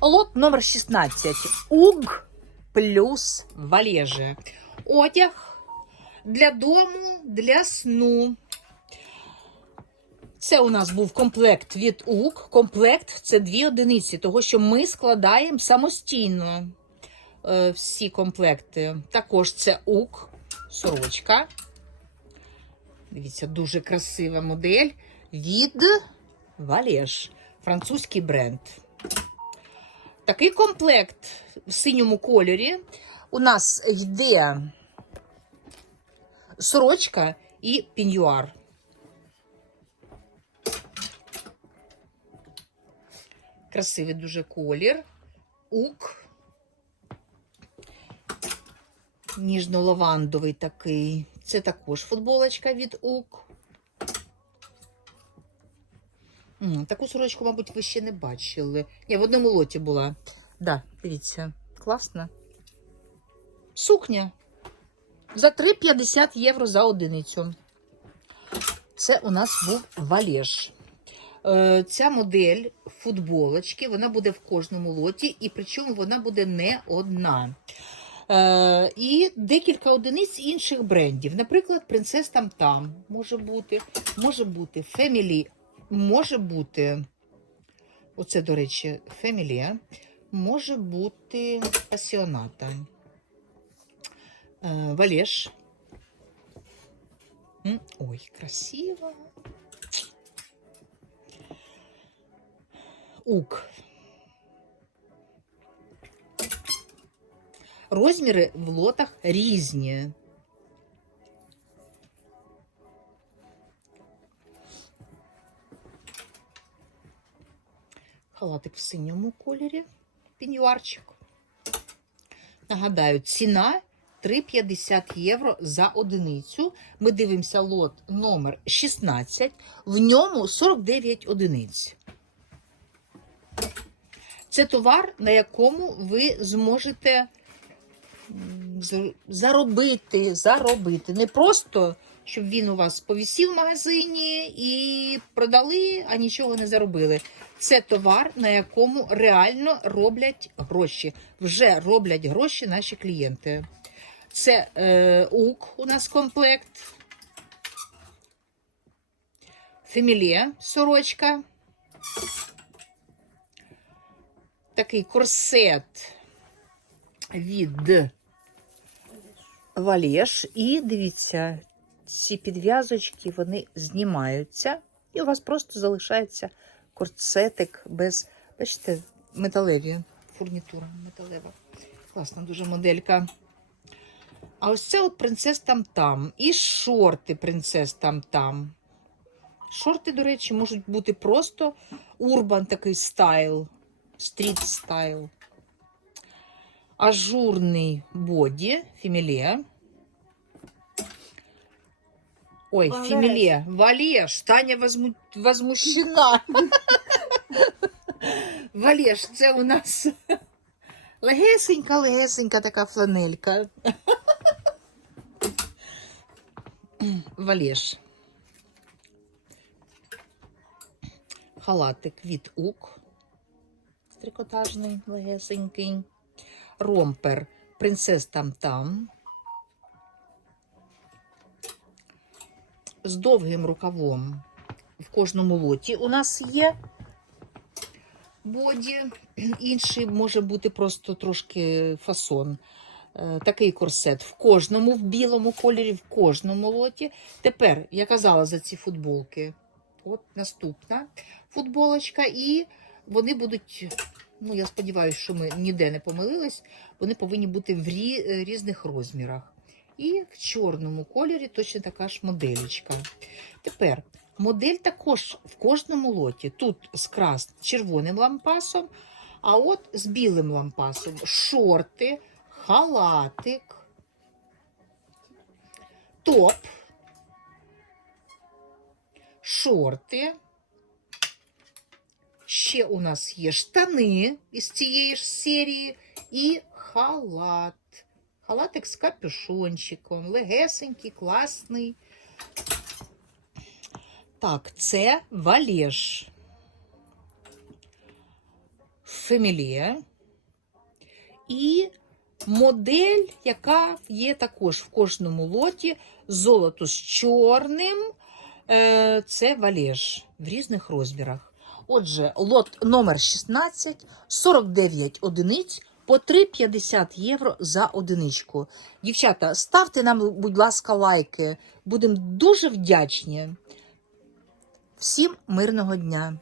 Лот номер 16. Уг плюс валежі. Одяг для дому, для сну. Це у нас був комплект від УК. Комплект це дві одиниці, того що ми складаємо самостійно е, всі комплекти. Також це УК, сорочка. Дивіться, дуже красива модель від Валеж, французький бренд. Такий комплект в синьому кольорі. У нас йде сорочка і піньюар. Красивий дуже колір. Ук. Ніжно-лавандовий такий. Це також футболочка від Ук. Таку сорочку, мабуть, ви ще не бачили. Ні, в одному лоті була. Да, дивіться, класно. Сукня. За 3,50 євро за одиницю. Це у нас був валеж. Е, Ця модель футболочки, вона буде в кожному лоті, і причому вона буде не одна. Е, і декілька одиниць інших брендів. Наприклад, Принцес Там Там може бути, може бути Family, може бути, оце, до речі, Family, може бути Пасіоната. Е, Валеш. Ой, красиво. Ук. Розміри в лотах різні. Халатик в синьому кольорі, піньюарчик. Нагадаю, ціна 3,50 євро за одиницю. Ми дивимося лот номер 16, в ньому 49 одиниць. Це товар, на якому ви зможете заробити, заробити. Не просто, щоб він у вас повісів в магазині і продали, а нічого не заробили. Це товар, на якому реально роблять гроші. Вже роблять гроші наші клієнти. Це е, УК у нас комплект. Фемілє сорочка. Такий корсет від Валєш. І дивіться, ці підв'язочки вони знімаються, і у вас просто залишається корсетик без, бачите, металеві, фурнітура металева. Класна дуже моделька. А ось це от принцес там-там. І шорти принцес там-там. Шорти, до речі, можуть бути просто урбан такий стайл, стріт стайл. Ажурний боді, феміле. Ой, Валеш. феміле, валеш, Таня возму... возмущена. Валеш, це у нас легесенька, легесенька така фланелька. Валеш. Халатик від ук. Трикотажний, легесенький. Ромпер. Принцес там-там. З довгим рукавом в кожному лоті у нас є боді. Інший може бути просто трошки фасон. Е, Такий корсет в кожному, в білому кольорі, в кожному лоті. Тепер я казала за ці футболки. От наступна футболочка, і вони будуть. Ну, я сподіваюся, що ми ніде не помилились. Вони повинні бути в е, різних розмірах. І в чорному кольорі точно така ж моделечка. Тепер модель також в кожному лоті. Тут з крас червоним лампасом, а от з білим лампасом шорти, халатик, топ, шорти. Ще у нас є штани із цієї ж серії і халат. Халатик з капюшончиком, легесенький, класний. Так, це валеж. Фемілія. І модель, яка є також в кожному лоті. Золото з чорним. Е, Це валеж в різних розмірах. Отже, лот номер 16, 49 одиниць по 3,50 євро за одиничку. Дівчата, ставте нам, будь ласка, лайки. Будемо дуже вдячні. Всім мирного дня!